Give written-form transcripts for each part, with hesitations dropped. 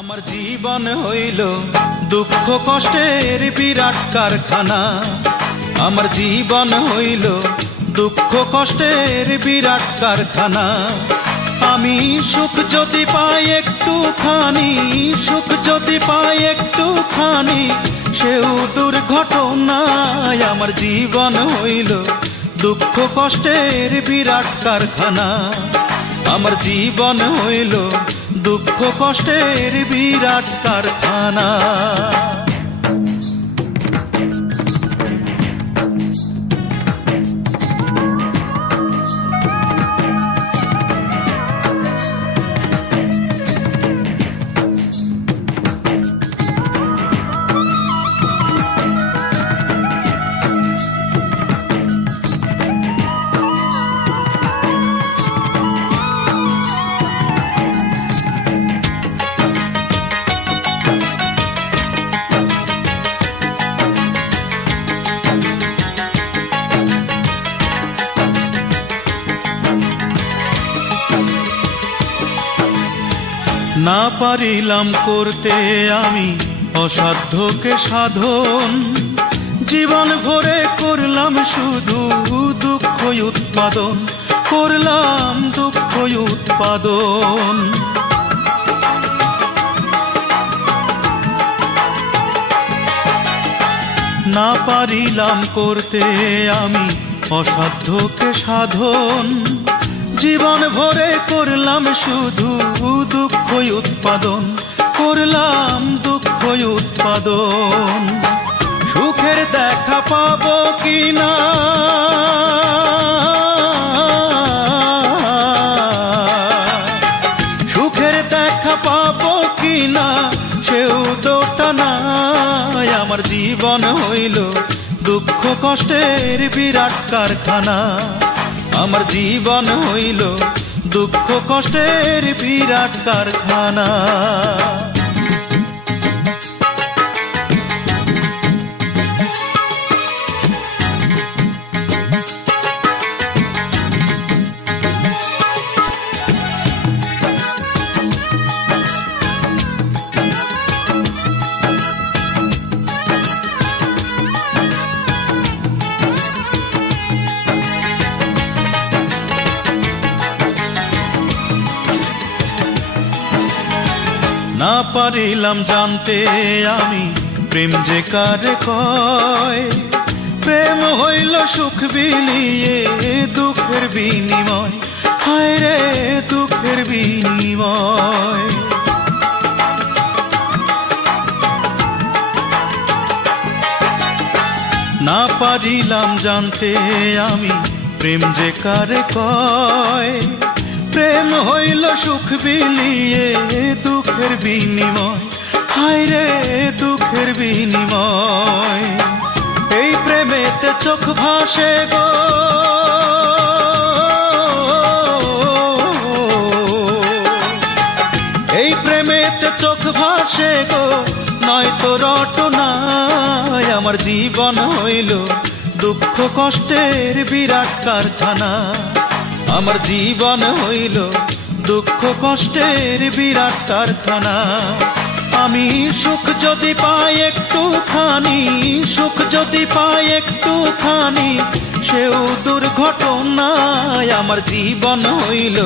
আমার জীবন হইল দুঃখ কষ্টের বিরাট কারখানা। আমার জীবন হইল দুঃখ কষ্টের বিরাট কারখানা। আমি সুখ যদি পাই একটুখানি, সুখ যদি পাই একটুখানি, সেও দুর্ঘটনায়। আমার জীবন হইল দুঃখ কষ্টের বিরাট কারখানা। আমার জীবন হইল দুঃখ কষ্টের বিরাট কারখানা। না পারিলাম করতে আমি অসাধ্যকে সাধন, জীবন ভরে করলাম শুধু দুঃখ উৎপাদন, করলাম দুঃখ উৎপাদন। না পারিলাম করতে আমি অসাধ্যকে সাধন, জীবন ভরে করলাম শুধু দুঃখ উৎপাদন, করলাম দুঃখ উৎপাদন। সুখের দেখা পাবো কিনা, সুখের দেখা পাবো কিনা, সেও দোটা নাই। আমার জীবন হইল দুঃখ কষ্টের বিরাট কারখানা। আমার জীবন হইল দুঃখ কষ্টের বিরাট কারখানা। না পারিলাম জানতে আমি প্রেম যে কারে কয়, প্রেম হইল সুখ বিলিয়ে দুঃখের বিনিময়, হায় রে দুঃখের বিনিময়। না পারিলাম জানতে আমি প্রেম যে কারে কয়, প্রেম হইল সুখ বিলিয়ে দুঃখের বিনিময়, হায় রে দুঃখের বিনিময়। এই প্রেমেতে চোখ ভাসে গো, এই প্রেমেতে চোখ ভাসে গো, নয়তো রটনায়। আমার জীবন হইল দুঃখ কষ্টের বিরাট কারখানা। আমার জীবন হইল দুঃখ কষ্টের বিরাট কারখানা। আমি সুখ যদি পাই একটুখানি, সুখ যদি পাই একটুখানি, সেও দুর্ঘটনায়। আমার জীবন হইল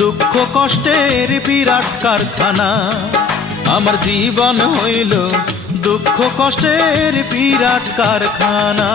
দুঃখ কষ্টের বিরাট কারখানা। আমার জীবন হইল দুঃখ কষ্টের বিরাট কারখানা।